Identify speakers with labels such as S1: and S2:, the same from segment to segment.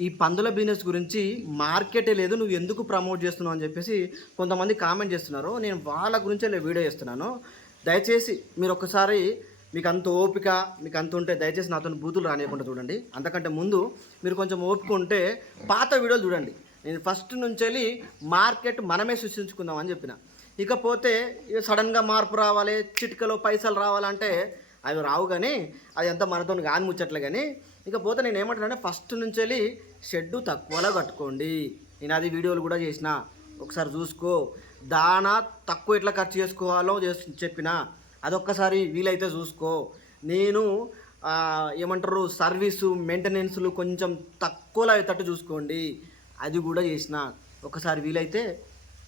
S1: ఈ పందుల బిజినెస్ గురించి మార్కెటే లేదు నువ్వు ఎందుకు ప్రమోట్ చేస్తున్నావు అని చెప్పేసి కొంతమంది కామెంట్ చేస్తున్నారు. నేను వాళ్ళ గురించే లే- వీడియో చేస్తున్నాను. దయచేసి మీరు ఒకసారి మీకు అంత ఓపిక మీకు అంత ఉంటే దయచేసి నాతో బూతులు రానియకుండా చూడండి. అంతకంటే ముందు మీరు కొంచెం ఓపిక ఉంటే పాత వీడియోలు చూడండి. నేను ఫస్ట్ నుంచి వెళ్ళి మార్కెట్ మనమే సృష్టించుకుందాం అని చెప్పిన. ఇకపోతే ఇక సడన్గా మార్పు రావాలి చిటికలో పైసలు రావాలంటే అవి రావు కానీ అది అంతా మనతో కాని ముచ్చట్లే కానీ. ఇకపోతే నేను ఏమంటానంటే ఫస్ట్ నుంచి వెళ్ళి షెడ్డు తక్కువలో కట్టుకోండి. నేను అది వీడియోలు కూడా చేసిన. ఒకసారి చూసుకో. దానా తక్కువ ఎట్లా ఖర్చు చేసుకోవాలో చెప్పిన. అదొక్కసారి వీలైతే చూసుకో. నేను ఏమంటారు సర్వీసు మెయింటెనెన్స్లు కొంచెం తక్కువలో అయ్యేటట్టు చూసుకోండి. అది కూడా చేసిన. ఒకసారి వీలైతే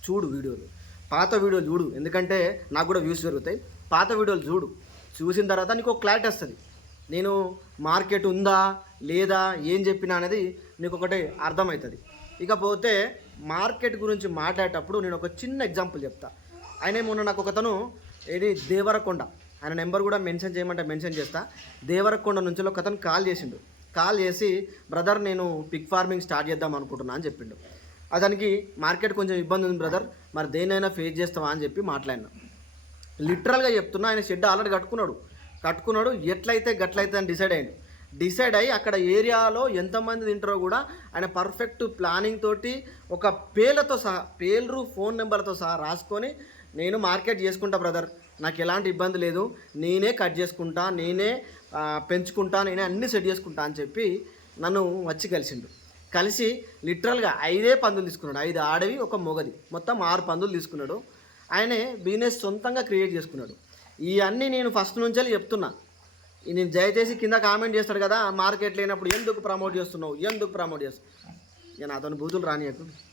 S1: చూడు వీడియోలు. పాత వీడియోలు చూడు. ఎందుకంటే నాకు కూడా వ్యూస్ పెరుగుతాయి. పాత వీడియోలు చూడు. చూసిన తర్వాత నీకు ఒక క్లారిటీ వస్తుంది. నేను మార్కెట్ ఉందా లేదా ఏం చెప్పినా అనేది నీకు ఒకటి అర్థమవుతుంది. ఇకపోతే మార్కెట్ గురించి మాట్లాడేటప్పుడు నేను ఒక చిన్న ఎగ్జాంపుల్ చెప్తా. ఆయన మొన్న నాకు ఒకతను ఏది దేవరకొండ ఆయన నెంబర్ కూడా మెన్షన్ చేయమంటే మెన్షన్ చేస్తా. దేవరకొండ నుంచి ఒక అతను కాల్ చేసిండు. కాల్ చేసి బ్రదర్ నేను పిక్ ఫార్మింగ్ స్టార్ట్ చేద్దాం అనుకుంటున్నా అని చెప్పిండు. అతనికి మార్కెట్ కొంచెం ఇబ్బంది ఉంది బ్రదర్ మరి దేనైనా ఫేస్ చేస్తావా అని చెప్పి మాట్లాడినా. లిటరల్గా చెప్తున్నా ఆయన షెడ్ ఆల్రెడీ కట్టుకున్నాడు. కట్టుకున్నాడు ఎట్లయితే గట్లయితే అని డిసైడ్ అయ్యాడు. డిసైడ్ అయ్యి అక్కడ ఏరియాలో ఎంతమంది తింటారో కూడా ఆయన పర్ఫెక్ట్ ప్లానింగ్ తోటి ఒక పేర్లతో సహా పేర్లు ఫోన్ నెంబర్తో సహా రాసుకొని నేను మార్కెట్ చేసుకుంటా బ్రదర్ నాకు ఎలాంటి ఇబ్బంది లేదు. నేనే కట్ చేసుకుంటా నేనే పెంచుకుంటా నేనే అన్నీ సెట్ చేసుకుంటా అని చెప్పి నన్ను వచ్చి కలిసిండు. కలిసి లిటరల్గా ఐదే పందులు తీసుకున్నాడు. ఐదు ఆడవి ఒక మొగది. మొత్తం ఆరు పందులు తీసుకున్నాడు. ఆయనే బిజినెస్ సొంతంగా క్రియేట్ చేసుకున్నాడు. ఇవన్నీ నేను ఫస్ట్ నుంచి చెప్తున్నా. నేను దయచేసి కింద కామెంట్ చేస్తాడు కదా మార్కెట్ లేనప్పుడు ఎందుకు ప్రమోట్ చేస్తున్నావు? ఎందుకు ప్రమోట్ చేస్తున్నావు? నేను అతను బూతులు రానియకు.